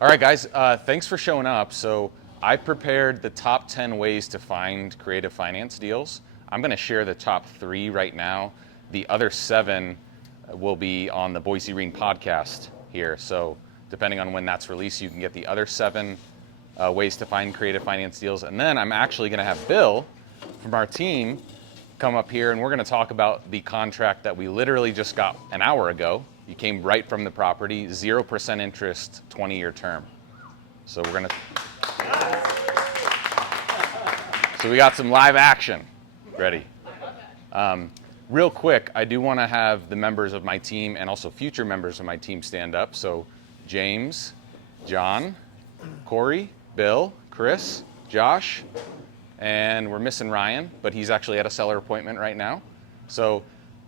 All right, guys, thanks for showing up. So I prepared the top 10 ways to find creative finance deals. I'm going to share the top 3 right now. The other 7 will be on the Boise REIN podcast here. So depending on when that's released, you can get the other 7 ways to find creative finance deals. And then I'm actually going to have Bill from our team come up here, and we're going to talk about the contract that we literally just got an hour ago. You came right from the property, 0% interest, 20-year term. So we're going to. So we got some live action. Ready? Real quick, I do want to have the members of my team and also future members of my team stand up. So James, John, Cory, Bill, Chris, Josh, and we're missing Ryan, but he's actually at a seller appointment right now. So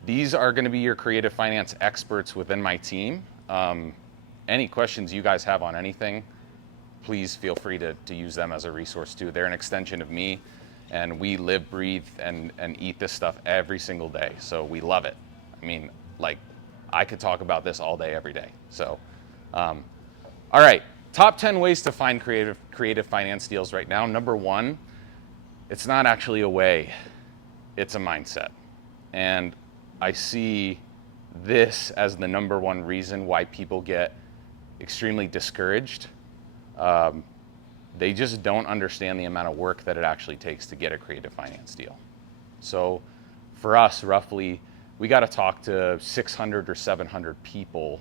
these are going to be your creative finance experts within my team. Any questions you guys have on anything, please feel free to use them as a resource too. They're an extension of me, and we live, breathe, and eat this stuff every single day. So we love it. I mean, like, I could talk about this all day, every day. So, all right, top 10 ways to find creative finance deals right now. Number 1, it's not actually a way, it's a mindset. And I see this as the number 1 reason why people get extremely discouraged. They just don't understand the amount of work that it actually takes to get a creative finance deal. So for us, roughly, we got to talk to 600 or 700 people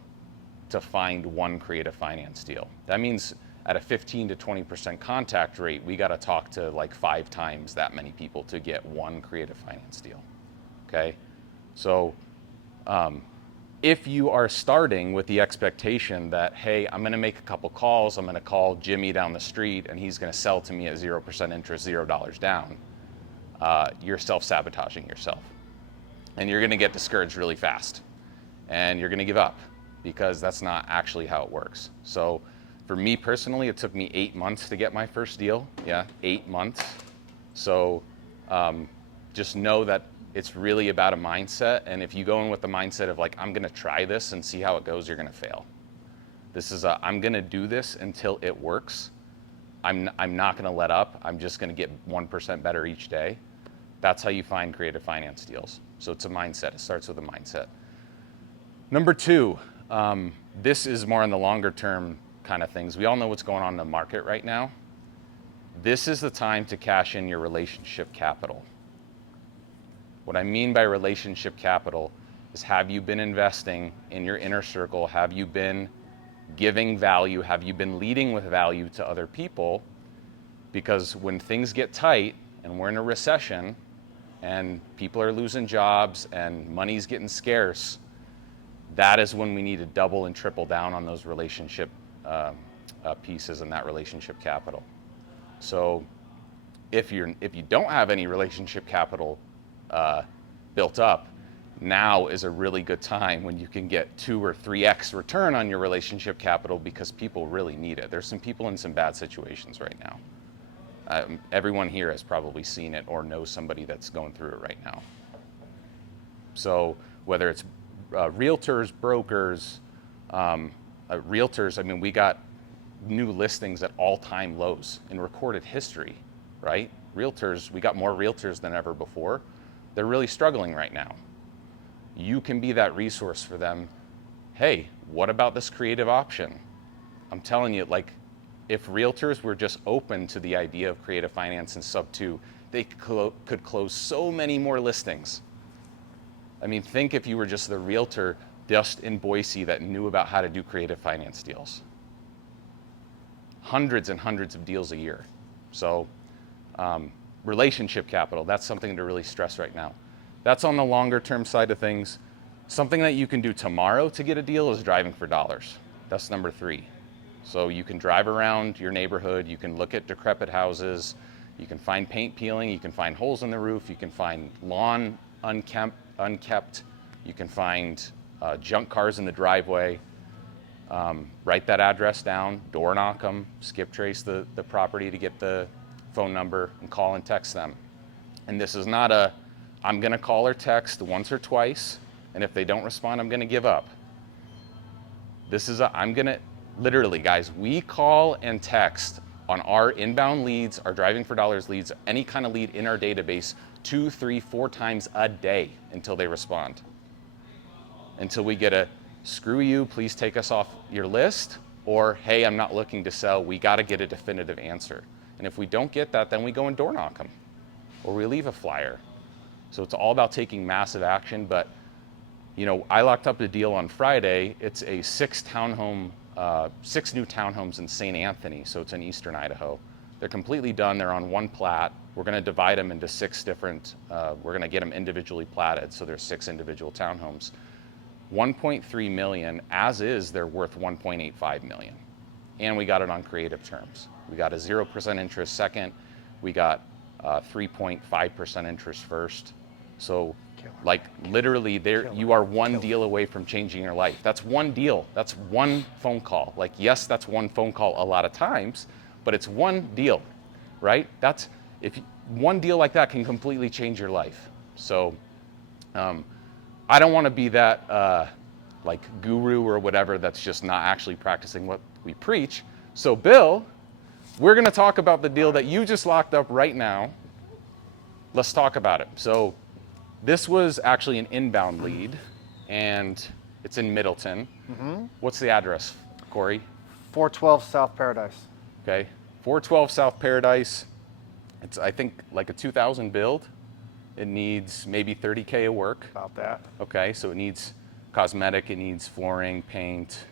to find one creative finance deal. That means at a 15 to 20% contact rate, we got to talk to like 5 times that many people to get one creative finance deal. Okay? So if you are starting with the expectation that, hey, I'm going to make a couple calls, I'm going to call Jimmy down the street and he's going to sell to me at 0% interest, $0 down, you're self-sabotaging yourself. And you're going to get discouraged really fast. And you're going to give up because that's not actually how it works. So for me personally, it took me 8 months to get my first deal. Yeah, 8 months. So just know that it's really about a mindset. And if you go in with the mindset of like, I'm going to try this and see how it goes, you're going to fail. This is I'm going to do this until it works. I'm not going to let up. I'm just going to get 1% better each day. That's how you find creative finance deals. So it's a mindset. It starts with a mindset. Number 2, this is more on the longer term kind of things. We all know what's going on in the market right now. This is the time to cash in your relationship capital. What I mean by relationship capital is, have you been investing in your inner circle? Have you been giving value? Have you been leading with value to other people? Because when things get tight and we're in a recession and people are losing jobs and money's getting scarce, that is when we need to double and triple down on those relationship pieces and that relationship capital. So if you don't have any relationship capital built up, now is a really good time when you can get 2 or 3x return on your relationship capital, because people really need it. There's some people in some bad situations right now. Everyone here has probably seen it or knows somebody that's going through it right now. So whether it's realtors, brokers, realtors, I mean, we got new listings at all-time lows in recorded history, right? Realtors, we got more realtors than ever before. They're really struggling right now. You can be that resource for them. Hey, what about this creative option? I'm telling you, like, if realtors were just open to the idea of creative finance and sub 2, they could close so many more listings. I mean, think if you were just the realtor just in Boise that knew about how to do creative finance deals. Hundreds and hundreds of deals a year. So relationship capital, that's something to really stress right now. That's on the longer term side of things. Something that you can do tomorrow to get a deal is driving for dollars. That's number 3. So you can drive around your neighborhood, you can look at decrepit houses, you can find paint peeling, you can find holes in the roof, you can find lawn unkept, you can find junk cars in the driveway. Write that address down, door knock them, skip trace the property to get the phone number, and call and text them. And this is not a, I'm gonna call or text once or twice, and if they don't respond, I'm gonna give up. This is a, I'm gonna Literally, guys, we call and text on our inbound leads, our driving for dollars leads, any kind of lead in our database 2, 3, 4 times a day until they respond. Until we get a, screw you, please take us off your list, or hey, I'm not looking to sell, we gotta get a definitive answer. And if we don't get that, then we go and door knock them, or we leave a flyer. So it's all about taking massive action, but you know, I locked up a deal on Friday. It's a 6 new townhomes in St. Anthony, so it's in eastern Idaho. They're completely done, they're on one plat. We're gonna divide them into 6 different, we're gonna get them individually platted, so there's 6 individual townhomes. 1.3 million, as is, they're worth 1.85 million. And we got it on creative terms. We got a 0% interest second, we got 3.5% interest first. So like literally there, you are one deal away from changing your life. That's one deal, that's one phone call. Like yes, that's one phone call a lot of times, but it's one deal, right? That's, one deal like that can completely change your life. So I don't wanna be that like guru or whatever that's just not actually practicing what we preach. So Bill, we're gonna talk about the deal that you just locked up right now. Let's talk about it. So this was actually an inbound lead, and it's in Middleton. Mm-hmm. What's the address, Cory? 412 South Paradise. Okay, 412 South Paradise. It's, I think, like a 2000 build. It needs maybe 30K of work. About that. Okay, so it needs cosmetic, it needs flooring, paint.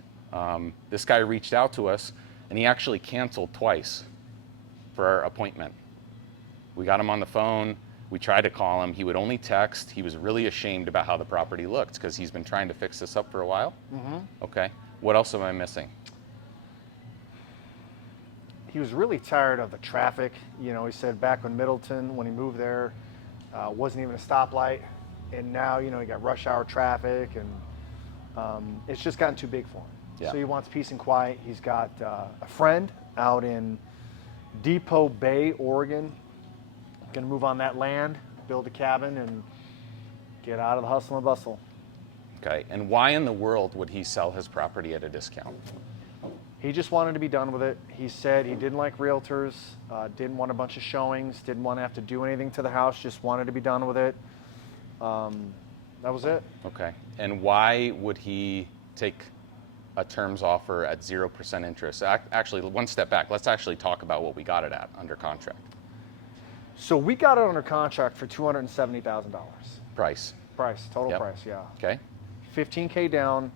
This guy reached out to us, and he actually canceled twice for our appointment. We got him on the phone. We tried to call him. He would only text. He was really ashamed about how the property looked because he's been trying to fix this up for a while. Mm-hmm. Okay. What else am I missing? He was really tired of the traffic. You know, he said back in Middleton when he moved there, wasn't even a stoplight. And now, you know, he got rush hour traffic and it's just gotten too big for him. Yeah. So he wants peace and quiet. He's got a friend out in Depot Bay, Oregon. Gonna move on that land, build a cabin, and get out of the hustle and bustle. Okay, and why in the world would he sell his property at a discount? He just wanted to be done with it. He said he didn't like realtors, didn't want a bunch of showings, didn't want to have to do anything to the house, just wanted to be done with it. That was it. Okay, and why would he take a terms offer at 0% interest? Actually, one step back, let's actually talk about what we got it at under contract. So we got it under contract for $270,000. Price, total yep. price, yeah. Okay. 15K down,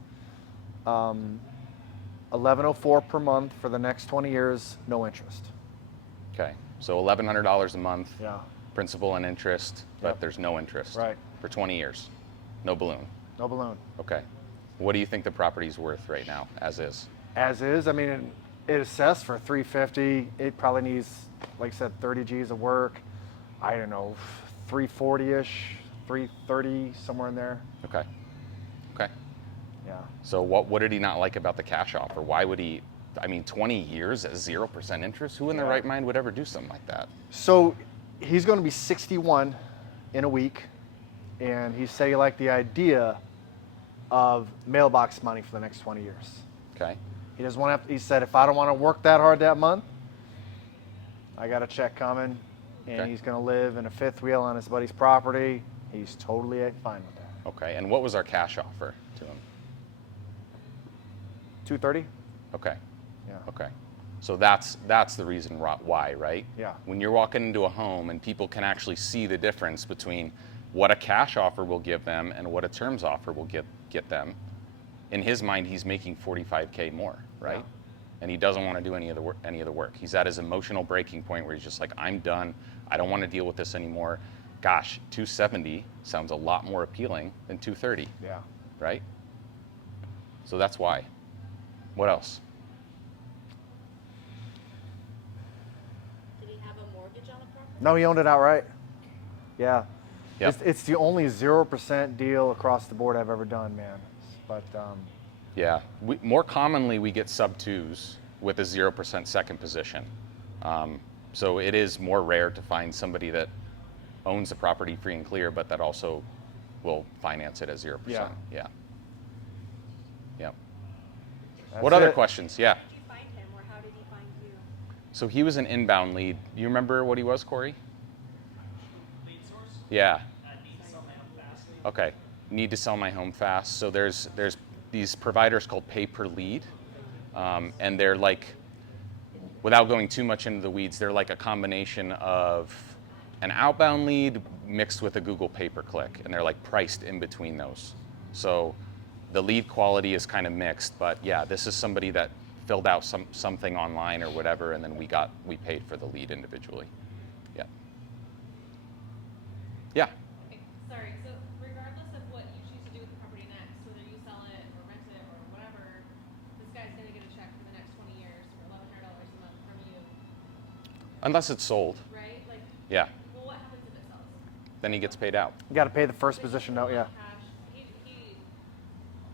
1104 per month for the next 20 years, no interest. Okay, so $1,100 a month, yeah. Principal and interest, but Yep. there's no interest. Right. For 20 years, no balloon. No balloon. Okay. What do you think the property's worth right now, as is? As is, I mean, it assessed for $350. It probably needs, like I said, 30 G's of work. I don't know, 340-ish, 330, somewhere in there. Okay. Okay. Yeah. So what did he not like about the cash offer? Why would he, I mean, 20 years at 0% interest? Who in their right mind would ever do something like that? So he's going to be 61 in a week, and he said he liked the idea of mailbox money for the next 20 years. Okay. He doesn't want to. He said, if I don't want to work that hard that month, I got a check coming, and he's going to live in a fifth wheel on his buddy's property. He's totally fine with that. Okay. And what was our cash offer to him? 230. Okay. Yeah. Okay. So that's the reason why, right? Yeah. When you're walking into a home and people can actually see the difference between what a cash offer will give them and what a terms offer will get them, in his mind, he's making 45K more, right? Yeah. And he doesn't want to do any of the work. He's at his emotional breaking point where he's just like, I'm done. I don't want to deal with this anymore. Gosh, 270 sounds a lot more appealing than 230. Yeah. Right? So that's why. What else? Did he have a mortgage on the property? No, he owned it outright. Yeah. Yep. It's the only 0% deal across the board I've ever done, man. But yeah, more commonly we get sub twos with a 0% second position. So it is more rare to find somebody that owns the property free and clear, but that also will finance it at 0%. Yeah. Yeah. Yep. That's What other it. questions? Yeah. How did you find him, or how did he find you? So he was an inbound lead. You remember what he was, Cory? Lead source? Yeah. Need to sell my home fast. Okay. Need to sell my home fast. So there's these providers called pay per lead, and they're like, without going too much into the weeds, they're like a combination of an outbound lead mixed with a Google pay-per-click, and they're like priced in between those. So the lead quality is kind of mixed, but yeah, this is somebody that filled out something online or whatever, and then we paid for the lead individually. Yeah. Yeah. Okay, sorry. So regardless of what you choose to do with the property next, whether you sell it or rent it or whatever, this guy's gonna get a check for the next 20 years for $1,100 a month from you, Unless it's sold. right? Like, Yeah. well, what happens if it sells? Then he gets paid out. You got to pay the first So position he'll note, yeah. want cash.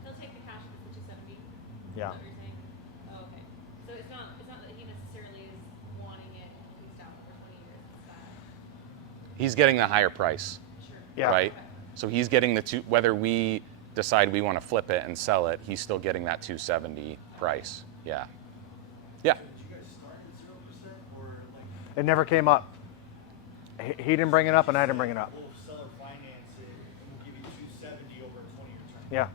He'll take the cash if it's the 270. Yeah. Is that what you're saying? Oh, okay. So it's not that he necessarily is wanting it leased out for 20 years. It's that. He's getting the higher price, Sure. Yeah. right? Okay. So he's getting whether we decide we want to flip it and sell it, he's still getting that 270 price. Yeah. Yeah. Did you guys start at 0% or like It never came up. He didn't bring it up, and I didn't bring it up. we'll seller finance it and we'll give you 270 over a 20-year term? Yeah.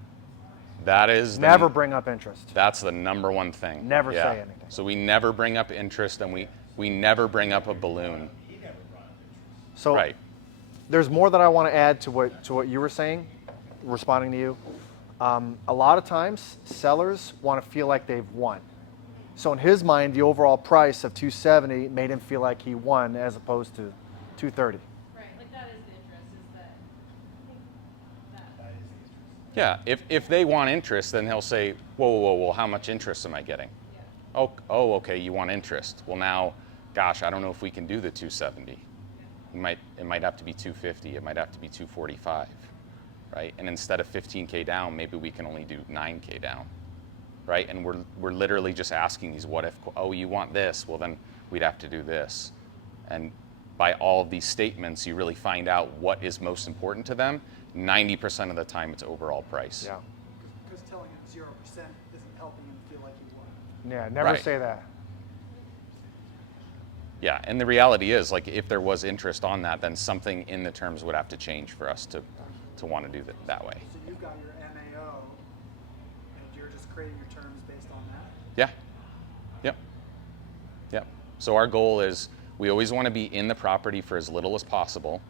That is Never bring up interest. That's the number one thing. Never Yeah. say anything. So we never bring up interest, and we never bring up a balloon. He never brought up interest. So Right. there's more that I want to add to what you were saying, responding to you. A lot of times, sellers want to feel like they've won. So in his mind, the overall price of 270 made him feel like he won, as opposed to 230. Right. Like that is the interest. Is that. That is the interest. Yeah. If they want interest, then he'll say, whoa, how much interest am I getting? Yeah. Oh, okay, you want interest. Well, now, gosh, I don't know if we can do the 270. It might have to be 250. It might have to be 245, right? And instead of 15K down, maybe we can only do 9K down, right? And we're literally just asking these what if. Oh, you want this? Well, then we'd have to do this. And by all of these statements, you really find out what is most important to them. 90% of the time, it's overall price. Yeah. Because telling him 0% isn't helping him feel like he won. Yeah. Never Right. say that. Yeah, and the reality is, like, if there was interest on that, then something in the terms would have to change for us to want to do that way. So you've got your MAO, and you're just creating your terms based on that. Yeah. Yep. So our goal is we always want to be in the property for as little as possible.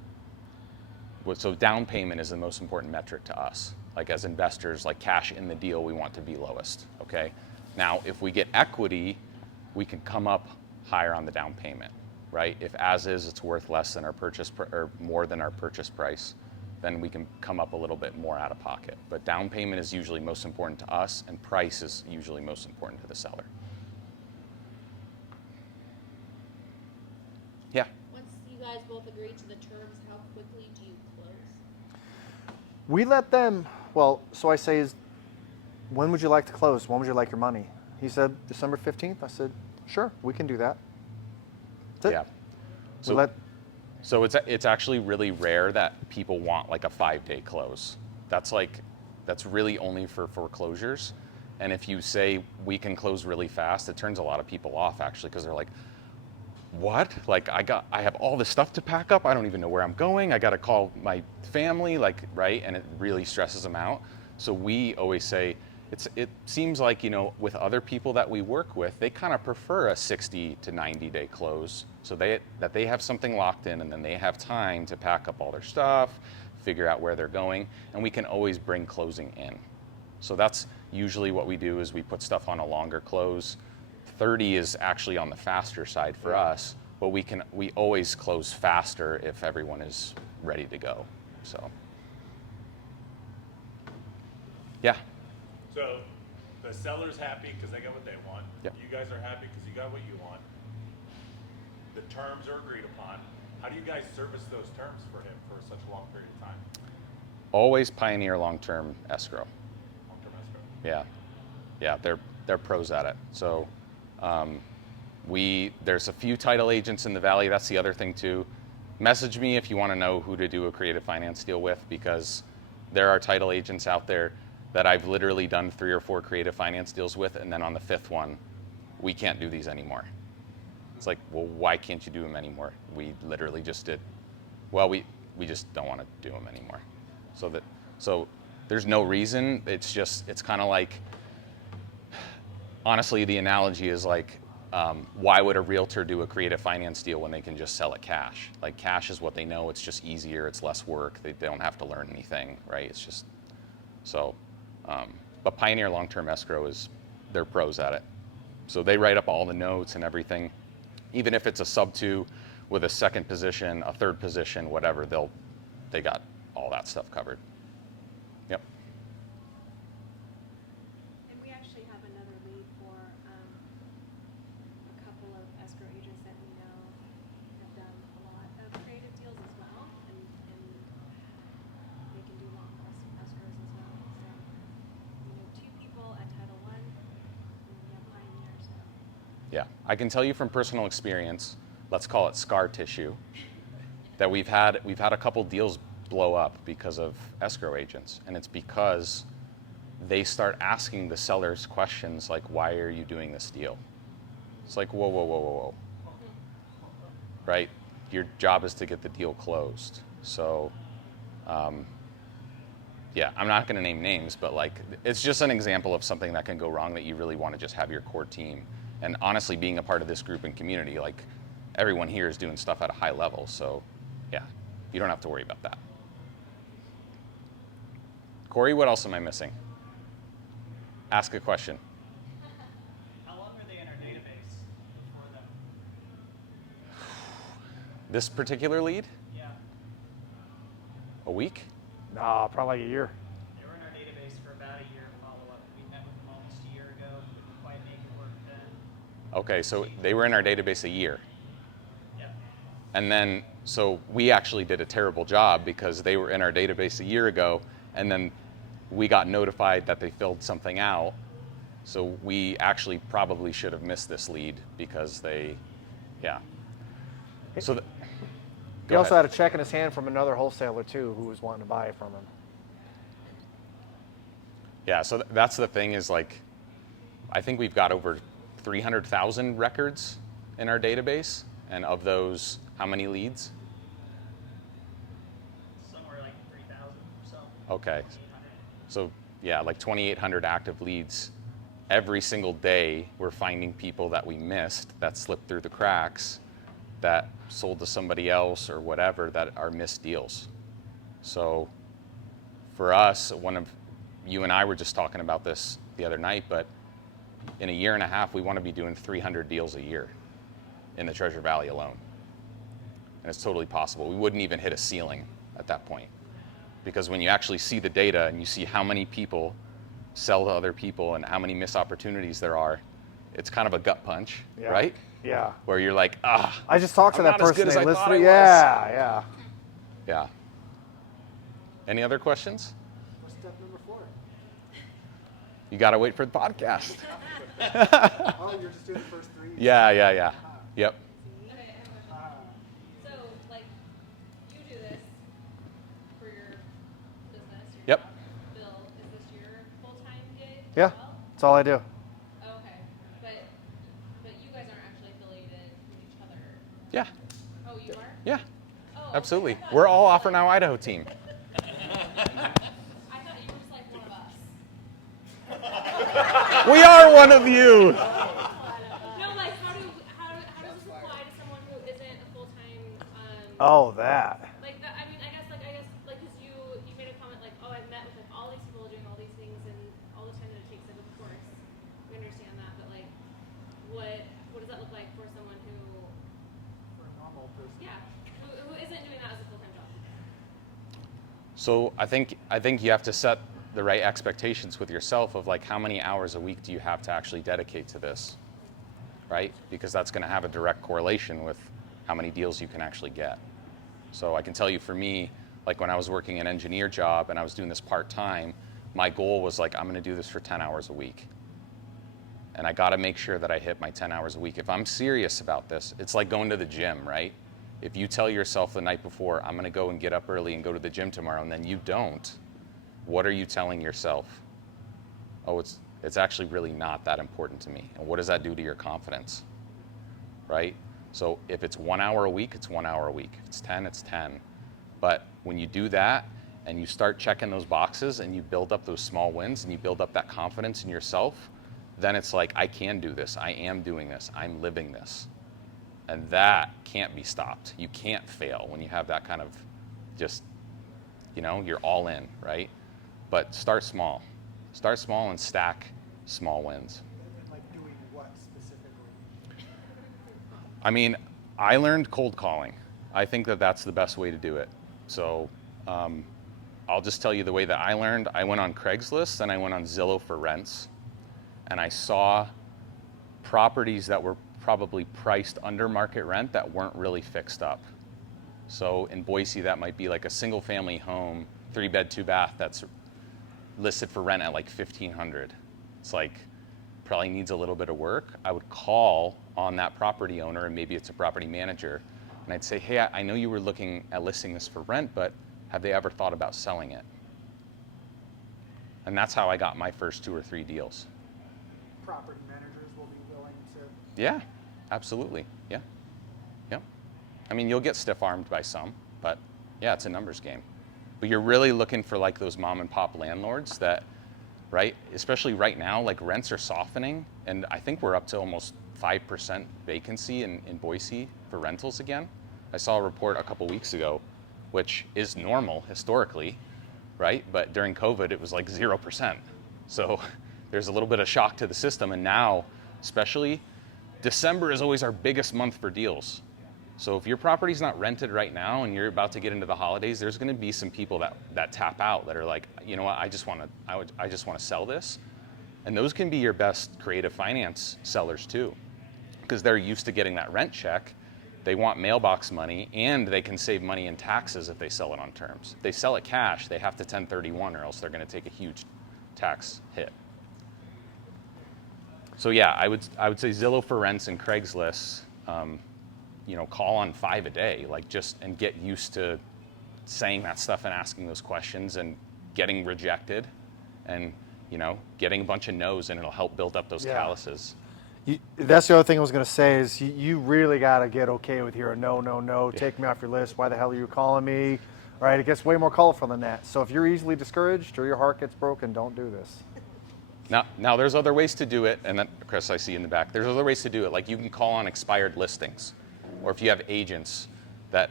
So down payment is the most important metric to us. Like as investors, like cash in the deal, we want to be lowest. Okay. Now, if we get equity, we can come up higher on the down payment, right? If as is, it's worth less than our or more than our purchase price, then we can come up a little bit more out of pocket. But down payment is usually most important to us, and price is usually most important to the seller. Yeah. Once you guys both agree to the terms, how quickly do you close? We let them. Well, so I say, when would you like to close? When would you like your money? He said December 15th. I said, sure, we can do that. That's it. Yeah. We let. So it's actually really rare that people want like a 5-day close. That's really only for foreclosures. And if you say we can close really fast, it turns a lot of people off actually, because they're like, what? Like I have all this stuff to pack up. I don't even know where I'm going. I got to call my family, like, right? And it really stresses them out. So we always say, it seems like, with other people that we work with, they kind of prefer a 60 to 90 day close, so that they have something locked in, and then they have time to pack up all their stuff, figure out where they're going, and we can always bring closing in. So that's usually what we do, is we put stuff on a longer close. 30 is actually on the faster side for us, but we always close faster if everyone is ready to go. So yeah. So the seller's happy because they got what they want. Yep. You guys are happy because you got what you want. The terms are agreed upon. How do you guys service those terms for him for such a long period of time? Always pioneer long-term escrow. Long-term escrow. Yeah, they're pros at it. So there's a few title agents in the valley. That's the other thing too. Message me if you want to know who to do a creative finance deal with, because there are title agents out there. that I've literally done 3 or 4 creative finance deals with, and then on the 5th one, we can't do these anymore. It's like, well, why can't you do them anymore? We literally just did. Well, we just don't want to do them anymore. So there's no reason. It's just, it's kind of like, honestly, the analogy is like, why would a realtor do a creative finance deal when they can just sell it cash? Like, cash is what they know. It's just easier. It's less work. They don't have to learn anything, right? It's just so. But Pioneer Long-Term Escrow they're pros at it. So they write up all the notes and everything. Even if it's a sub 2 with a second position, a third position, whatever, they got all that stuff covered. Yep. And we actually have another lead for a couple of escrow agents that we know have done a lot of creative deals as well, and they can do long escrows as well. So, 2 people at Title I, and we have Pioneer. So. Yeah, I can tell you from personal experience, let's call it scar tissue, that we've had a couple deals blow up because of escrow agents, and it's because they start asking the sellers questions like, why are you doing this deal? It's like, whoa, whoa, whoa, whoa, whoa. Right? Your job is to get the deal closed. So, yeah, I'm not going to name names, but like, it's just an example of something that can go wrong that you really want to just have your core team. And honestly, being a part of this group and community, like, everyone here is doing stuff at a high level. So, yeah, you don't have to worry about that. Cory, what else am I missing? Ask a question. How long are they in our database before them? This particular lead? Yeah, A week? Nah, probably like a year. they were in our database for about a year follow-up. We met with them almost a year ago. Couldn't quite make it work then. Okay, so they were in our database a year. Yeah. And then, so we actually did a terrible job because they were in our database a year ago, and then we got notified that they filled something out. So we actually probably should have missed this lead because yeah. So He also had a check in his hand from another wholesaler too, who was wanting to buy it from him. Yeah, so that's the thing is like, I think we've got over 300,000 records in our database, and of those, how many leads? Somewhere like 3,000 or so. Okay, 2,800. so yeah, like 2,800 active leads. Every single day, we're finding people that we missed, that slipped through the cracks, that sold to somebody else or whatever, that are missed deals. So for us, you and I were just talking about this the other night, but in a year and a half, we want to be doing 300 deals a year in the Treasure Valley alone. And it's totally possible. We wouldn't even hit a ceiling at that point. Because when you actually see the data and you see how many people sell to other people and how many missed opportunities there are, it's kind of a gut punch, Yeah. right? Yeah. Where you're like, I just talked to I'm that not as person. good as They I listed thought I it. was. Yeah, yeah. yeah. Any other questions? What's step number 4? You got to wait for the podcast. Oh, you're just doing the first 3? Yeah. Yep. Okay, I have a question. So, like, you do this for your business, your Yep. job. Bill, is this your full-time gig Yeah, as well? that's all I do. Okay, but you guys aren't actually affiliated with each other. Yeah. Oh, you are? Yeah. Oh, okay. Absolutely. I thought We're you all were Offer like- Now Idaho team. I thought you were just like one of us. We are one of you. No, like how does this apply to someone who isn't a full-time? Oh, that. Like that, I mean, I guess because you made a comment like, oh, I've met with like all these people doing all these things and all the time that it takes. Like, of course, we understand that, but like, what does that look like for someone who, For a normal person. yeah, who isn't doing that as a full-time job? So I think you have to set the right expectations with yourself of like how many hours a week do you have to actually dedicate to this, right? Because that's going to have a direct correlation with how many deals you can actually get. So I can tell you for me, like when I was working an engineer job and I was doing this part-time, my goal was like, I'm going to do this for 10 hours a week. And I got to make sure that I hit my 10 hours a week. If I'm serious about this, it's like going to the gym, right? If you tell yourself the night before, I'm going to go and get up early and go to the gym tomorrow, and then you don't, what are you telling yourself? Oh, it's actually really not that important to me. And what does that do to your confidence? Right? So if it's 1 hour a week, it's 1 hour a week. If it's 10, it's 10. But when you do that and you start checking those boxes and you build up those small wins and you build up that confidence in yourself, then it's like, I can do this. I am doing this. I'm living this. And that can't be stopped. You can't fail when you have that kind of just, you're all in, right? But start small. Start small and stack small wins. Like doing what specifically? I mean, I learned cold calling. I think that that's the best way to do it. So I'll just tell you the way that I learned. I went on Craigslist and I went on Zillow for rents. And I saw properties that were probably priced under market rent that weren't really fixed up. So in Boise, that might be like a single family home, 3-bed, 2-bath that's listed for rent at like $1,500. It's like, probably needs a little bit of work. I would call on that property owner, and maybe it's a property manager, and I'd say, hey, I know you were looking at listing this for rent, but have they ever thought about selling it? And that's how I got my first 2 or 3 deals. Property managers will be willing to. Yeah, absolutely. Yeah. I mean, you'll get stiff-armed by some, but yeah, it's a numbers game. But you're really looking for like those mom and pop landlords that, right, especially right now, like rents are softening, and I think we're up to almost 5% vacancy in Boise for rentals again. I saw a report a couple weeks ago, which is normal historically, right? But during COVID, it was like 0%. So there's a little bit of shock to the system, and now, especially, December is always our biggest month for deals. So if your property's not rented right now and you're about to get into the holidays, there's going to be some people that tap out that are like, you know what, I just want to sell this. And those can be your best creative finance sellers too, because they're used to getting that rent check. They want mailbox money, and they can save money in taxes if they sell it on terms. If they sell it cash, they have to 1031, or else they're going to take a huge tax hit. So yeah, I would say Zillow for rents and Craigslist. Call on 5 a day, and get used to saying that stuff and asking those questions and getting rejected and, getting a bunch of no's, and it'll help build up those calluses. That's the other thing I was going to say is you really got to get okay with hearing no, take me off your list. Why the hell are you calling me? Right? It gets way more colorful than that. So if you're easily discouraged or your heart gets broken, don't do this. Now there's other ways to do it, and that, Chris, I see in the back. There's other ways to do it. Like you can call on expired listings, or if you have agents that,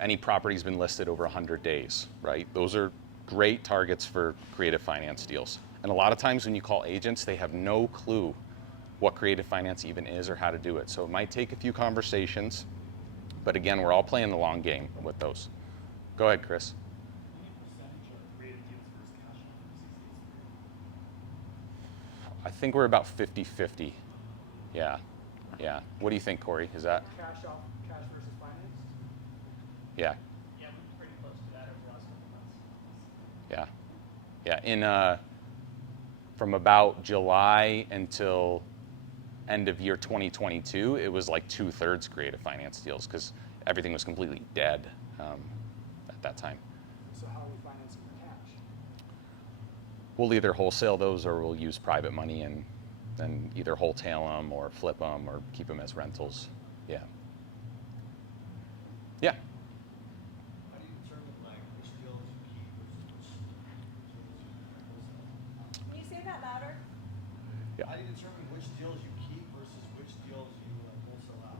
any property's been listed over 100 days, right? Those are great targets for creative finance deals. And a lot of times when you call agents, they have no clue what creative finance even is or how to do it. So it might take a few conversations, but again, we're all playing the long game with those. Go ahead, Chris. I think we're about 50-50. Yeah. What do you think, Cory? Is that? Cash versus finance? Yeah. Yeah, we're pretty close to that over the last couple months. Yeah. From about July until end of year 2022, it was like 2/3 creative finance deals because everything was completely dead at that time. So how are we financing the cash? We'll either wholesale those or we'll use private money and then either wholesale them or flip them or keep them as rentals. Yeah. How do you determine which deals you keep versus which deals you Can you say that louder? Yeah. How do you determine which deals you keep versus which deals you wholesale out?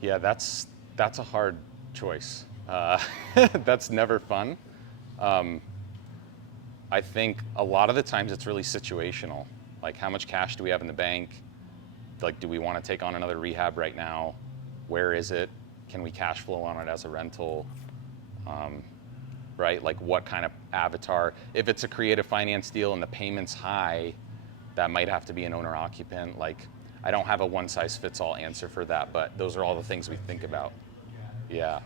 Yeah, that's a hard choice. That's never fun. I think a lot of the times it's really situational. Like, how much cash do we have in the bank? Like, do we want to take on another rehab right now? Where is it? Can we cash flow on it as a rental? Right? Like, what kind of avatar? If it's a creative finance deal and the payment's high, that might have to be an owner occupant. Like, I don't have a one-size-fits-all answer for that, but those are all the things we think about. Yeah.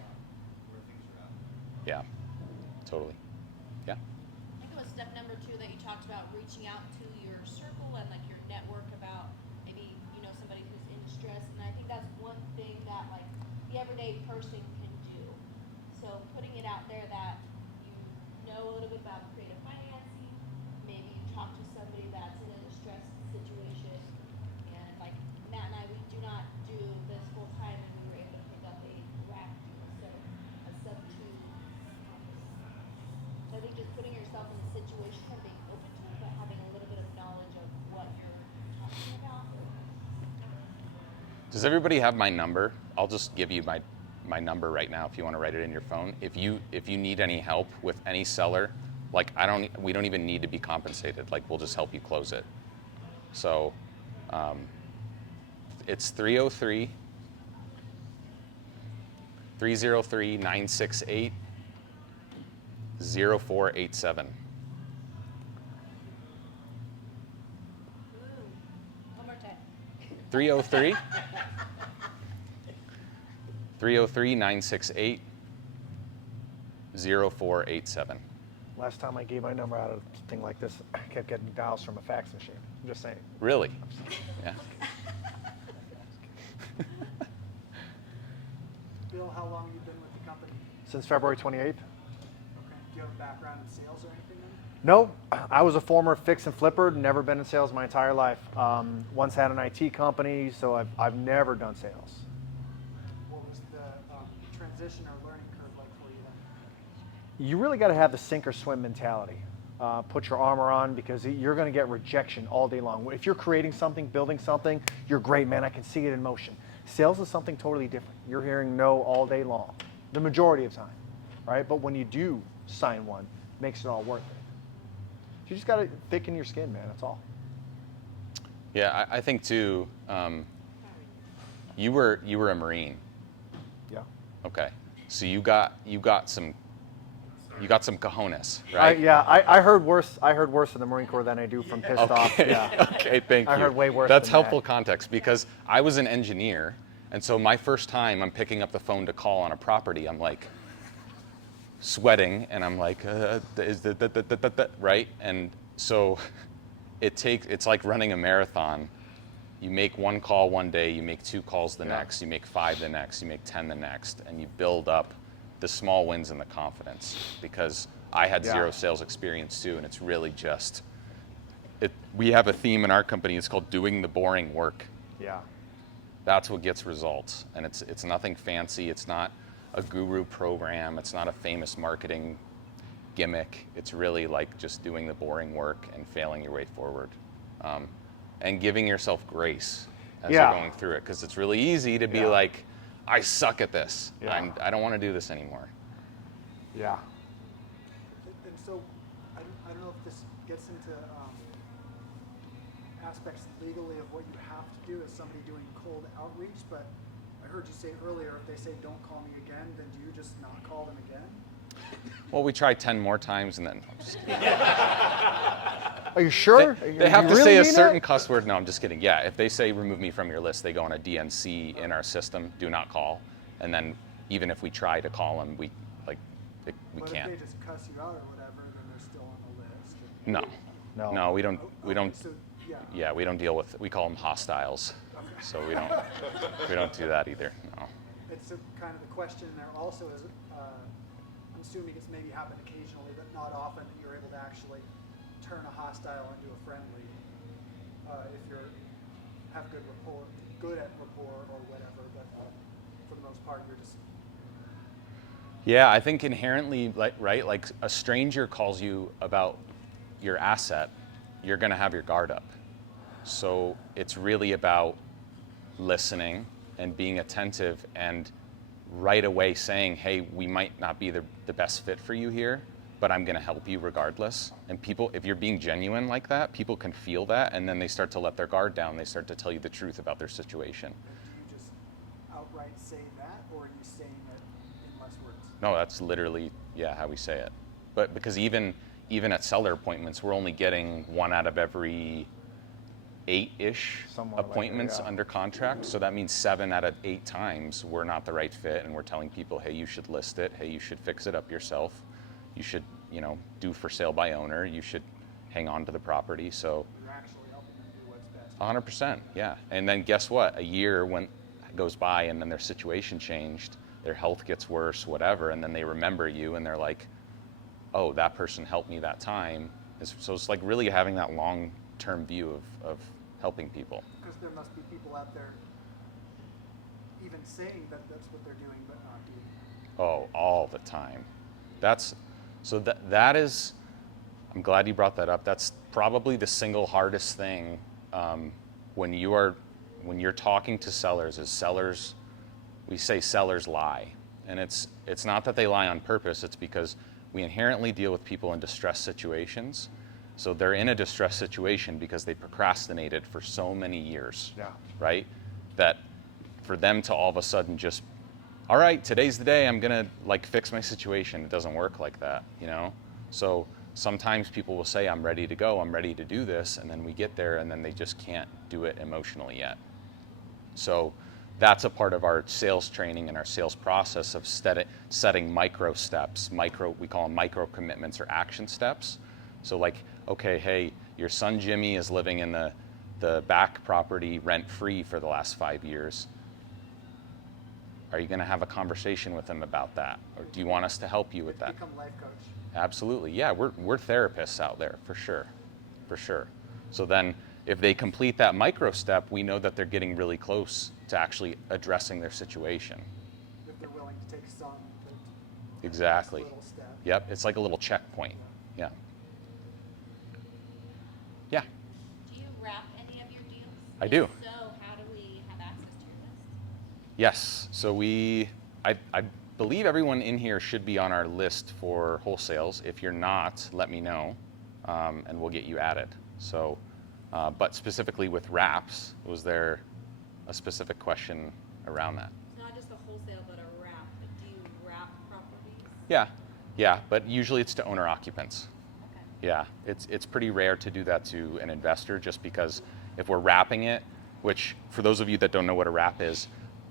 Yeah, totally. Yeah. I think it was step number 2 that you talked about, reaching out to your circle and like your network about maybe, somebody who's in distress. And I think that's one thing that like the everyday person can do. So putting it out there that you know a little bit about creative financing, maybe you talk to some situation and being open to it, but having a little bit of knowledge of what you're talking about. Does everybody have my number? I'll just give you my number right now if you want to write it in your phone. If you need any help with any seller, like we don't even need to be compensated. Like we'll just help you close it. So it's 303-968-0487. One more time. 303 303-968-0487. Last time I gave my number out of a thing like this, I kept getting dials from a fax machine. I'm just saying. Really? Yeah. Bill, how long have you been with the company? Since February 28th? Okay. Do you have a background in sales or anything then? No, I was a former fix and flipper, never been in sales my entire life. Once had an IT company, so I've never done sales. What was the transition or learning curve like for you then? You really got to have the sink or swim mentality. Put your armor on because you're going to get rejection all day long. If you're creating something, building something, you're great, man. I can see it in motion. Sales is something totally different. You're hearing no all day long, the majority of time, right? But when you do sign one, it makes it all worth it. You just got to thicken your skin, man. That's all. Yeah, I think too. You were a Marine. Yeah. Okay, so you got some cojones, right? I heard worse. I heard worse in the Marine Corps than I do from pissed off. Yeah. Okay, thank you. I heard way worse. That's than helpful that. context because I was an engineer, and so my first time I'm picking up the phone to call on a property, I'm like sweating, and I'm like, right? And so it's like running a marathon. You make one call one day, you make 2 calls the next, you make 5 the next, you make 10 the next, and you build up the small wins and the confidence. Because I had zero sales experience too, and it's really just, we have a theme in our company, it's called doing the boring work. Yeah. That's what gets results, and it's nothing fancy, it's not a guru program, it's not a famous marketing gimmick, it's really like just doing the boring work and failing your way forward. And giving yourself grace as you're going through it, because it's really easy to be like, I suck at this. Yeah. I don't want to do this anymore. Yeah. And so, I don't know if this gets into aspects legally of what you have to do as somebody doing cold outreach, but I heard you say earlier, if they say don't call me again, then do you just not call them again? Well, we try 10 more times and then, I'm just kidding. Are you sure? They have to say a certain cuss word. No, I'm just kidding. Yeah, if they say remove me from your list, they go on a DNC in our system, do not call. And then even if we try to call them, we But can't. if they just cuss you out or whatever, then they're still on the list. No, we don't. So, yeah. Yeah, we don't deal with. We call them hostiles. Okay. So we don't do that either. No. It's kind of the question there also is, I'm assuming it's maybe happened occasionally, but not often that you're able to actually turn a hostile into a friendly if you're have good at rapport or whatever. But for the most part, you're just. Yeah, I think inherently, like a stranger calls you about your asset, you're going to have your guard up. So it's really about listening and being attentive and right away saying, hey, we might not be the best fit for you here, but I'm going to help you regardless. And people, if you're being genuine like that, people can feel that, and then they start to let their guard down. They start to tell you the truth about their situation. Do you just outright say that, or are you saying it in less words? No, that's literally, how we say it. But because even at seller appointments, we're only getting 1 out of every 8-ish appointments under contract. So that means 7 out of 8 times we're not the right fit, and we're telling people, hey, you should list it. Hey, you should fix it up yourself. You should, do for sale by owner. You should hang on to the property. So You're actually helping them do what's best. 100%, yeah. And then guess what? A year goes by, and then their situation changed. Their health gets worse, whatever, and then they remember you, and they're like, oh, that person helped me that time. So it's like really having that long-term view of helping people. Because there must be people out there even saying that that's what they're doing, but not doing it. Oh, all the time. That is, I'm glad you brought that up. That's probably the single hardest thing when you're talking to sellers. Is sellers, we say sellers lie, and it's not that they lie on purpose. It's because we inherently deal with people in distress situations. So they're in a distress situation because they procrastinated for so many years, Yeah. right? That for them to all of a sudden just, all right, today's the day, I'm gonna like fix my situation. It doesn't work like that, you know? So sometimes people will say, I'm ready to go, I'm ready to do this, and then we get there and then they just can't do it emotionally yet. So that's a part of our sales training and our sales process of setting micro steps, we call them micro commitments or action steps. So like, okay, hey, your son Jimmy is living in the back property rent-free for the last 5 years. Are you gonna have a conversation with him about that? Or do you want us to help you with that? Become life coach. Absolutely, yeah, we're therapists out there, for sure, for sure. So then, if they complete that micro step, we know that they're getting really close to actually addressing their situation. If they're willing to take some, but Exactly. little step. Yep, it's like a little checkpoint. Yeah. Yeah, Do you wrap any of your deals? I do. If so, how do we have access to your list? Yes, so I believe everyone in here should be on our list for wholesales. If you're not, let me know, and we'll get you added. So, but specifically with wraps, was there a specific question around that? It's not just a wholesale, but a wrap. Like, do you wrap properties? Yeah, but usually it's to owner occupants. Okay. Yeah, it's pretty rare to do that to an investor, just because if we're wrapping it, which for those of you that don't know what a wrap is,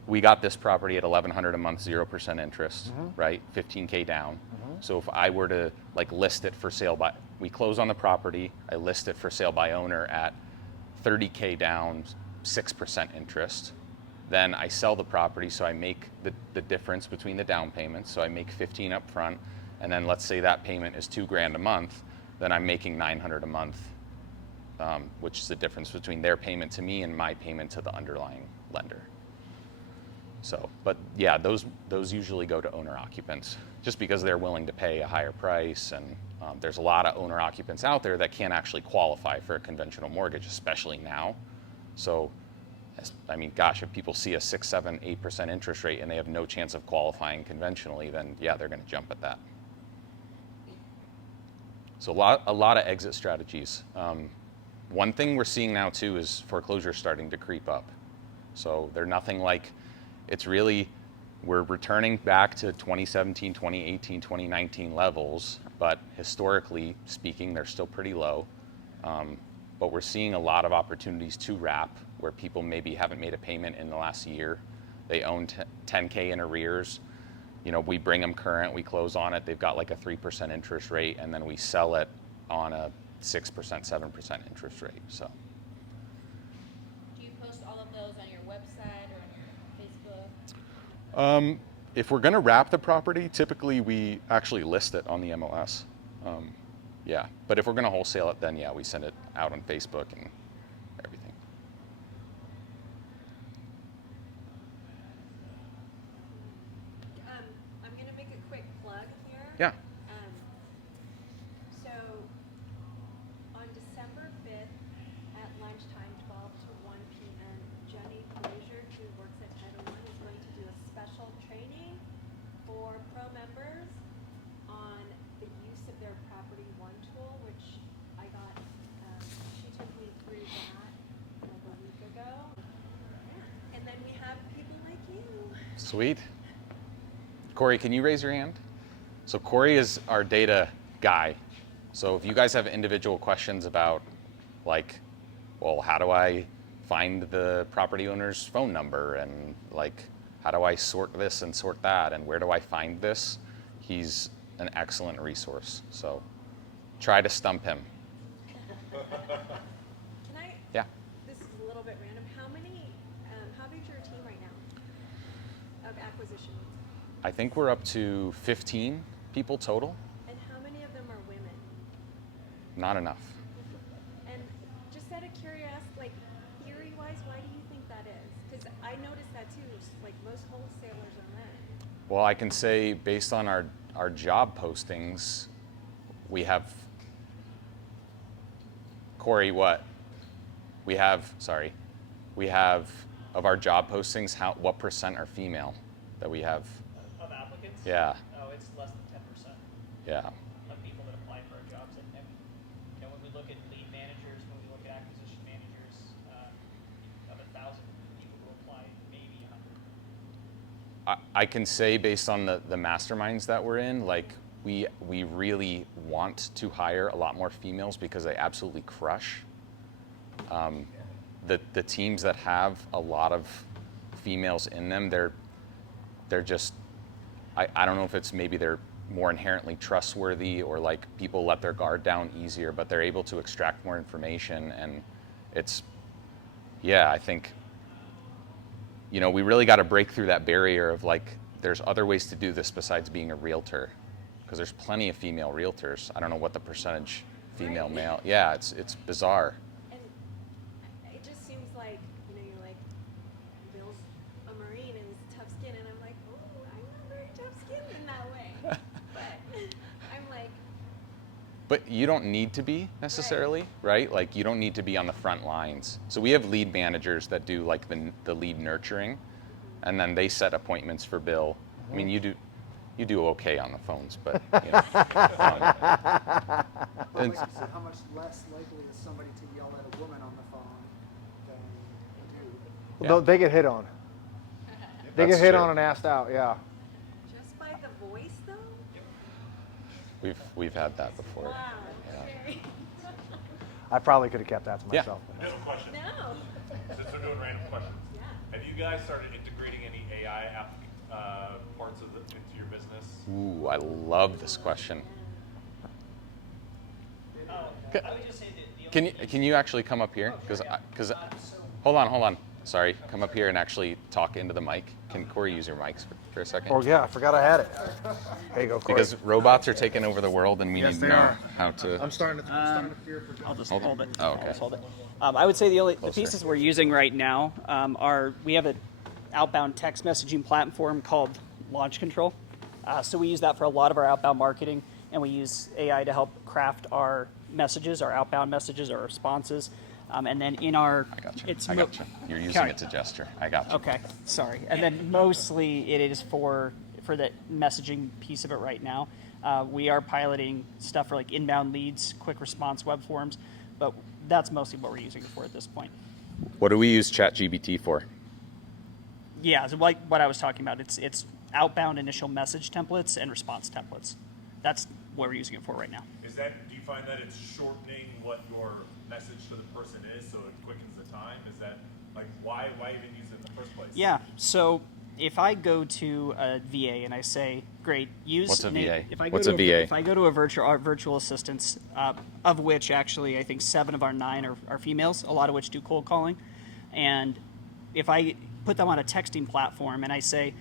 we got this property at $1,100 a month, 0% interest, right? $15K down. So if I were to like list it for sale by, we close on the property, I list it for sale by owner at $30K down, 6% interest. Then I sell the property, so I make the difference between the down payments. So I make 15 up front, and then let's say that payment is $2,000 a month, then I'm making $900 a month, which is the difference between their payment to me and my payment to the underlying lender. So, but yeah, those usually go to owner occupants, just because they're willing to pay a higher price, and there's a lot of owner occupants out there that can't actually qualify for a conventional mortgage, especially now. So, I mean, gosh, if people see a 6, 7, 8% interest rate and they have no chance of qualifying conventionally, then yeah, they're going to jump at that. So a lot of exit strategies. One thing we're seeing now too is foreclosure starting to creep up. So they're nothing like, it's really, we're returning back to 2017, 2018, 2019 levels, but historically speaking, they're still pretty low. But we're seeing a lot of opportunities to wrap, where people maybe haven't made a payment in the last year. They own 10K in arrears. You know, we bring them current, we close on it, they've got like a 3% interest rate, and then we sell it on a 6%, 7% interest rate, so. Do you post all of those on your website or on your Facebook? If we're gonna wrap the property, typically we actually list it on the MLS. Yeah, but if we're gonna wholesale it, then yeah, we send it out on Facebook and everything. I'm gonna make a quick plug here. Yeah. So on December 5th at lunchtime, 12 to 1 p.m., Jenny Frazier, who works at Title I, is going to do a special training for pro members on the use of their Property One tool, which I got, she took me through that like a week ago. Yeah. And then we have people like you. Sweet. Cory, can you raise your hand? So Cory is our data guy. So if you guys have individual questions about, like, well, how do I find the property owner's phone number, and like, how do I sort this and sort that, and where do I find this? He's an excellent resource. So try to stump him. Can I? Yeah. This is a little bit random. How big's your team right now of acquisition? I think we're up to 15 people total. And how many of them are women? Not enough. And just out of curiosity, like theory-wise, why do you think that is? Because I noticed that too. Like most wholesalers are men. Well, I can say based on our job postings, we have Cory, what we have, of our job postings, what percent are female that we have? Of applicants? Yeah. Oh, it's less than 10%. Yeah. Of people that apply for our jobs. And when we look at lead managers, when we look at acquisition managers, of 1,000 people who apply, maybe 100. I can say based on the masterminds that we're in, like we really want to hire a lot more females because they absolutely crush. The teams that have a lot of females in them, they're just, I don't know if it's maybe they're more inherently trustworthy or like people let their guard down easier, but they're able to extract more information. And it's, yeah, I think, we really got to break through that barrier of like, there's other ways to do this besides being a realtor, because there's plenty of female realtors. I don't know what the percentage female male. Yeah, it's bizarre. And it just seems like, you're like, Bill's a Marine and he's tough skin, and I'm like, oh, I'm not very tough skinned in that way. But I'm like, But you don't need to be necessarily, right? Like you don't need to be on the front lines. So we have lead managers that do like the lead nurturing, and then they set appointments for Bill. I mean, you do okay on the phones, but But like And- you said, how much less likely is somebody to yell at a woman on the phone than a dude? Well, they get hit on. They That's get hit true. on and asked out, yeah. just by the voice, though? We've had that before. Wow, Yeah. okay. I probably could have kept that to Yeah. myself. I have a question. No. Since we're doing random questions, Yeah. have you guys started integrating any AI parts into your business? Ooh, I love this question. I would just say that the only Can you actually come up here? Because hold on. Sorry, come up here and actually talk into the mic. Can Cory use your mics for a second? Oh yeah, I forgot I had it. There you go, Cory. Because robots are taking over the world, and we Yes, need they to know are. how to. I'm starting to fear for I'll just Hold hold it. it. Oh, okay. I'll just hold it. I would say the Closer. pieces we're using right now are we have an outbound text messaging platform called Launch Control. So we use that for a lot of our outbound marketing, and we use AI to help craft our messages, our outbound messages, our responses. And then in our, I got you. it's I got you. You're using Okay. it to gesture. I got you. Okay, sorry. And then mostly it is for the messaging piece of it right now. We are piloting stuff for like inbound leads, quick response web forms, but that's mostly what we're using it for at this point. What do we use ChatGPT for? Yeah, so like what I was talking about, it's outbound initial message templates and response templates. That's what we're using it for right now. Do you find that it's shortening what your message to the person is, so it quickens the time? Is that like why even use it in the first place? Yeah, so if I go to a VA and I say, great, use What's a VA? If I go What's to a VA? If I go to our virtual assistants, of which actually I think 7 of our 9 are females, a lot of which do cold calling, and if I put them on a texting platform and I say,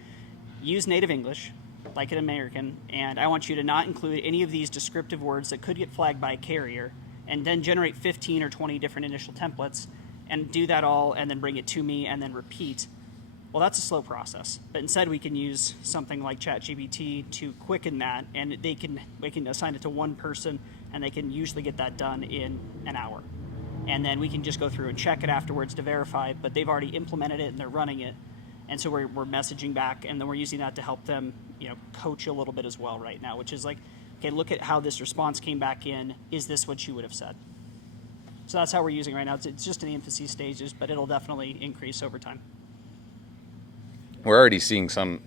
use native English, like an American, and I want you to not include any of these descriptive words that could get flagged by a carrier, and then generate 15 or 20 different initial templates, and do that all, and then bring it to me, and then repeat. Well, that's a slow process. But instead, we can use something like ChatGPT to quicken that, and we can assign it to one person, and they can usually get that done in an hour. And then we can just go through and check it afterwards to verify, but they've already implemented it and they're running it. And so we're messaging back, and then we're using that to help them, coach a little bit as well right now, which is like, okay, look at how this response came back in. Is this what you would have said? So that's how we're using it right now. It's just in the infancy stages, but it'll definitely increase over time. We're already seeing some.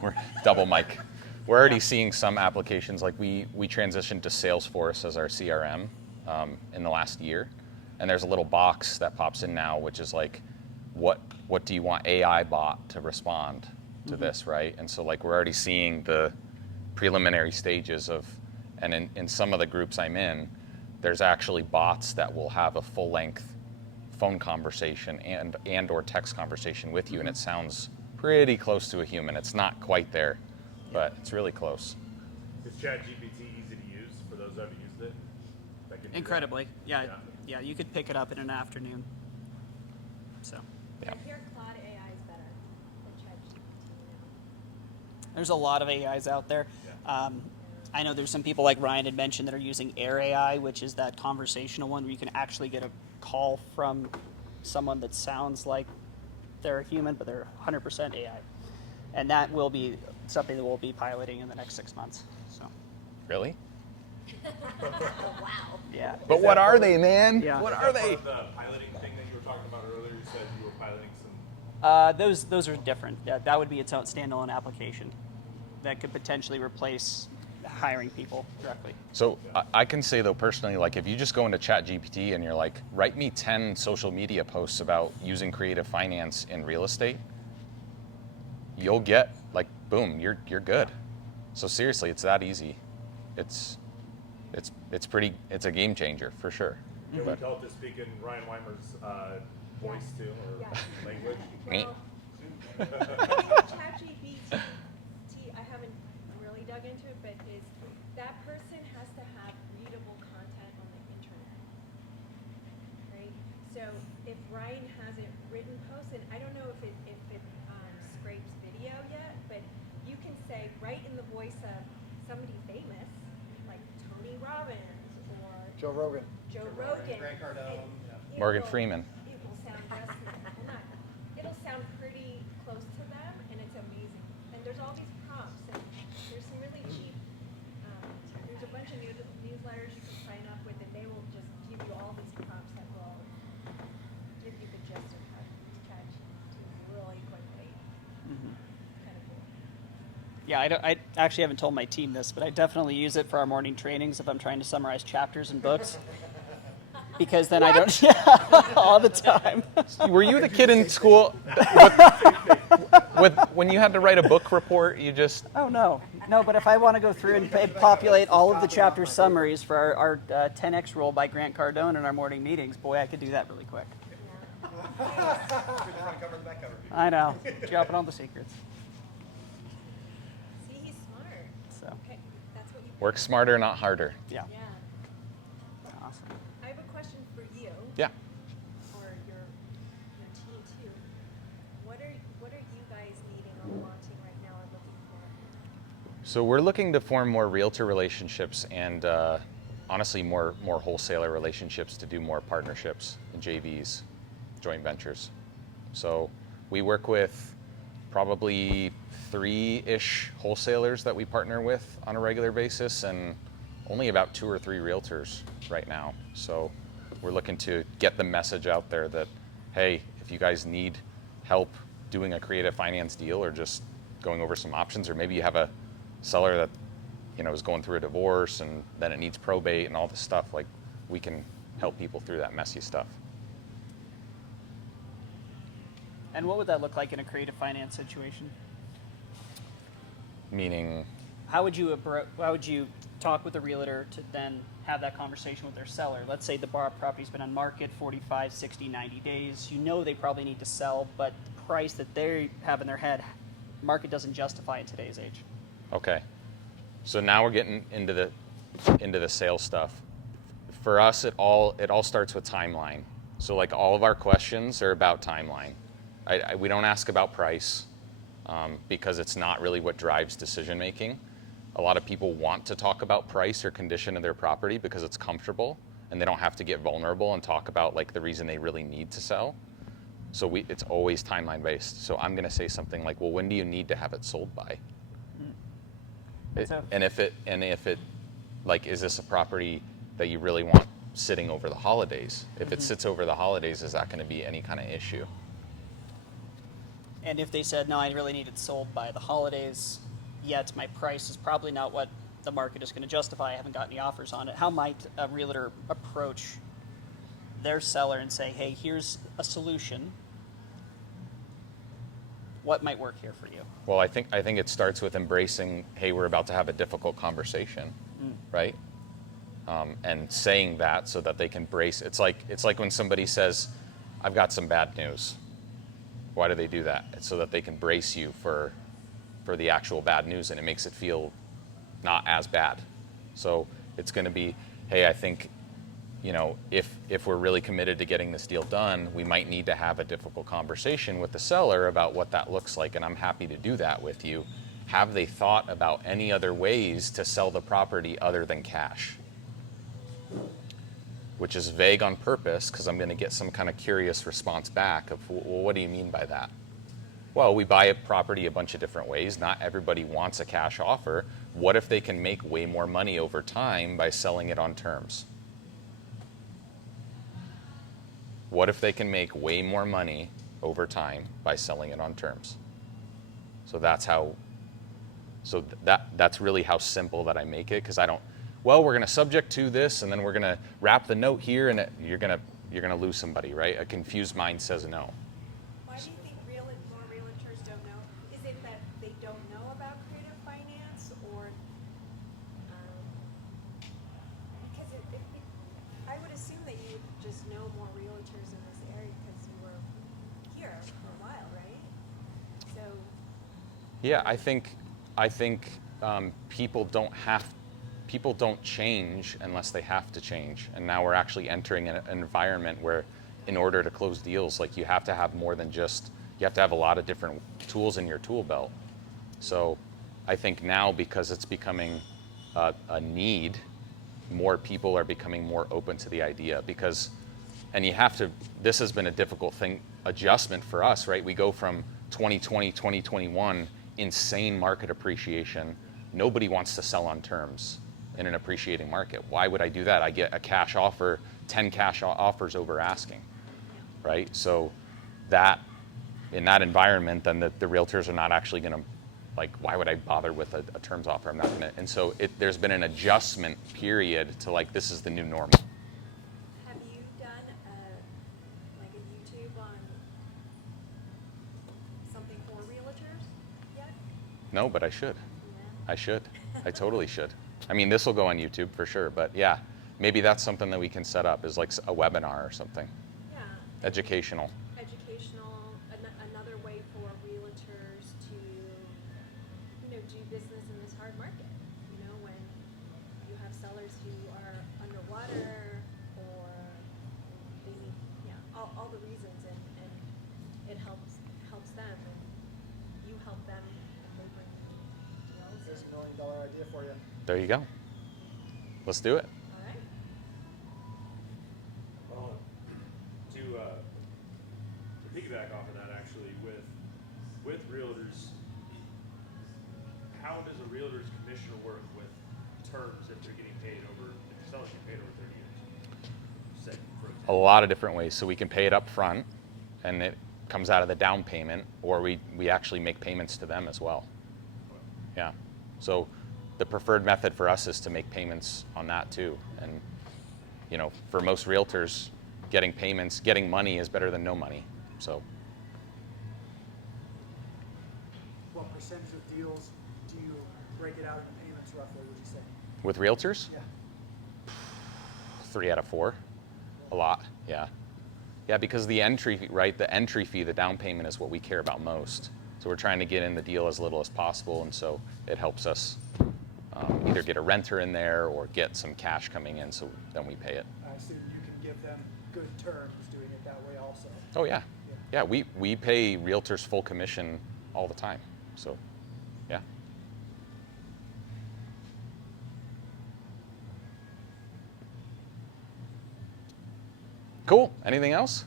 We're double mic. We're already seeing some applications. Like we transitioned to Salesforce as our CRM in the last year, and there's a little box that pops in now, which is like, what do you want AI bot to respond to this, right? And so like we're already seeing the preliminary stages of, and in some of the groups I'm in, there's actually bots that will have a full length phone conversation and or text conversation with you, and it sounds pretty close to a human. It's not quite there, but it's really close. Is ChatGPT easy to use for those that have used it? That can do that? Incredibly. Yeah, you could pick it up in an afternoon. So Yeah. I hear Claude AI is better than ChatGPT now. there's a lot of AIs out there. I know there's some people like Ryan had mentioned that are using Air AI, which is that conversational one where you can actually get a call from someone that sounds like they're a human, but they're 100% AI. And that will be something that we'll be piloting in the next 6 months. So, Really? Wow. yeah. But what are they, man? Yeah. What Is are that part they? of the piloting thing that you were talking about earlier? You said you were piloting some. Those are different. Yeah, that would be its own standalone application that could potentially replace hiring people directly. So I can say though personally, like if you just go into ChatGPT and you're like, write me 10 social media posts about using creative finance in real estate, you'll get like, boom, you're good. So seriously, it's that easy. It's a game changer for sure. Can we But- tell it to speak in Ryan Weimer's voice too, or Yeah. language? Me? Well, ChatGPT, I haven't really dug into it, but is that person has to have readable content on the internet, right? So if Ryan hasn't written posts, and I don't know if it scrapes video yet, but you can say right in the voice of somebody famous, like Tony Robbins or Joe Rogan. Joe Rogan. Grant Cardone, and yeah. it Morgan will- Freeman. It will sound just, well, not, it'll sound pretty close to them, and it's amazing. And there's all these prompts, and there's some really cheap, there's a bunch of newsletters you can sign up with, and they will just give you all these prompts that will give you the gist of how to catch really quickly. Kind of cool. Yeah, I actually haven't told my team this, but I definitely use it for our morning trainings if I'm trying to summarize chapters in books. Because then I don't, all the time. Were you the kid in school with when you had to write a book report? You just Oh, no. No, but if I want to go through and populate all of the chapter summaries for our 10X rule by Grant Cardone in our morning meetings, boy, I could do that really quick. Front cover, the back cover. I know. Dropping all the secrets. See, he's smart. So, Okay, that's what you. work smarter, not harder. yeah. Yeah. Awesome. I have a question for you. Yeah. Or your team too. What are you guys needing or wanting right now or looking for? So we're looking to form more realtor relationships and honestly more wholesaler relationships to do more partnerships and JVs, joint ventures. So we work with probably 3-ish wholesalers that we partner with on a regular basis and only about 2 or 3 realtors right now. So we're looking to get the message out there that, hey, if you guys need help doing a creative finance deal or just going over some options, or maybe you have a seller that is going through a divorce and then it needs probate and all this stuff, like we can help people through that messy stuff. And what would that look like in a creative finance situation? Meaning, How would you talk with a realtor to then have that conversation with their seller? Let's say the property's been on market 45, 60, 90 days. You know they probably need to sell, but the price that they have in their head, market doesn't justify in today's age. okay, so now we're getting into the sales stuff. For us, it all starts with timeline. So like all of our questions are about timeline. We don't ask about price because it's not really what drives decision making. A lot of people want to talk about price or condition of their property because it's comfortable and they don't have to get vulnerable and talk about like the reason they really need to sell. So it's always timeline based. So I'm going to say something like, well, when do you need to have it sold by? And if it like, is this a property that you really want sitting over the holidays? If it sits over the holidays, is that going to be any kind of issue? And if they said, no, I really need it sold by the holidays, yet my price is probably not what the market is going to justify, I haven't got any offers on it, how might a realtor approach their seller and say, hey, here's a solution. What might work here for you? Well, I think it starts with embracing, hey, we're about to have a difficult conversation, right? And saying that so that they can brace. It's like when somebody says, I've got some bad news. Why do they do that? It's so that they can brace you for the actual bad news, and it makes it feel not as bad. So it's going to be, hey, I think, if we're really committed to getting this deal done, we might need to have a difficult conversation with the seller about what that looks like, and I'm happy to do that with you. have they thought about any other ways to sell the property other than cash? Which is vague on purpose, because I'm going to get some kind of curious response back of, well, what do you mean by that? Well, we buy a property a bunch of different ways. Not everybody wants a cash offer. What if they can make way more money over time by selling it on terms? What if they can make way more money over time by selling it on terms? So that's really how simple that I make it, because I don't, well, we're going to subject to this, and then we're going to wrap the note here, and you're going to lose somebody, right? A confused mind says no. Why do you think more realtors don't know? Is it that they don't know about creative finance, or because I would assume that you just know more realtors in this area because you were here for a while, right? So Yeah, I think people don't change unless they have to change. And now we're actually entering an environment where, in order to close deals, like, you have to have more than just, you have to have a lot of different tools in your tool belt. So I think now, because it's becoming a need, more people are becoming more open to the idea, because, and you have to, this has been a difficult adjustment for us, right? We go from 2020, 2021, insane market appreciation. Nobody wants to sell on terms in an appreciating market. Why would I do that? I get a cash offer, 10 cash offers over asking, right? So that, in that environment, then the realtors are not actually going to, like, why would I bother with a terms offer? I'm not going to. And so there's been an adjustment period to, like, this is the new normal. have you done like a YouTube on something for realtors yet? No, but I should. Yeah. I should. I totally should. I mean, this will go on YouTube for sure, but yeah, maybe that's something that we can set up, is like a webinar or something. Yeah. Educational. Another way for realtors to, do business in this hard market. When you have sellers who are underwater, or they need, all the reasons, and it helps them, and you help them, and they bring deals. Here's $1 million idea for you. There you go. Let's do it. All right. Well, to piggyback off of that, actually, with realtors, how does a realtor's commission work with terms if they're getting paid over, if the seller's getting paid over 30 years? Say, for A example. lot of different ways. So we can pay it up front, and it comes out of the down payment, or we actually make payments to them as well. Yeah. So the preferred method for us is to make payments on that too. And, for most realtors, getting money is better than no money. So What percentage of deals do you break it out into payments roughly, would you say? with realtors, Yeah. 3 out of 4, a lot. Yeah. Yeah, because the entry fee, the down payment, is what we care about most. So we're trying to get in the deal as little as possible, and so it helps us either get a renter in there or get some cash coming in, so then we pay it. I assume you can give them good terms doing it that way also. Oh yeah. Yeah, we pay realtors full commission all the time. So, yeah. Cool. Anything else?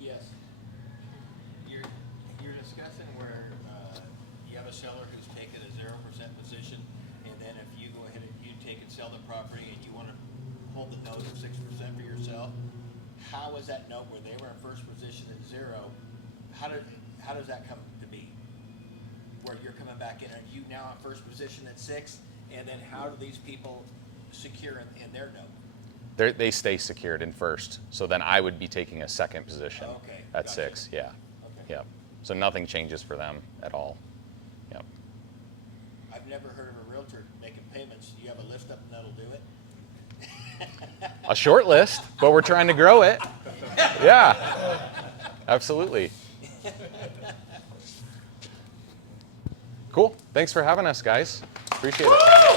Yes. You're discussing where you have a seller who's taken a 0% position, and then if you go ahead and you take and sell the property and you want to hold the note of 6% for yourself, how is that note where they were in first position at 0? How does that come to be? Where you're coming back in, are you now in first position at 6? And then how do these people secure in their note? They stay secured in first. So then I would be taking a second position Okay, at gotcha. 6. Yeah. Okay. Yep. So nothing changes for them at all. Yep. I've never heard of a realtor making payments. Do you have a list up and that'll do it? A short list, but we're trying to grow it. Yeah. Absolutely. Cool. Thanks for having us, guys. Appreciate it.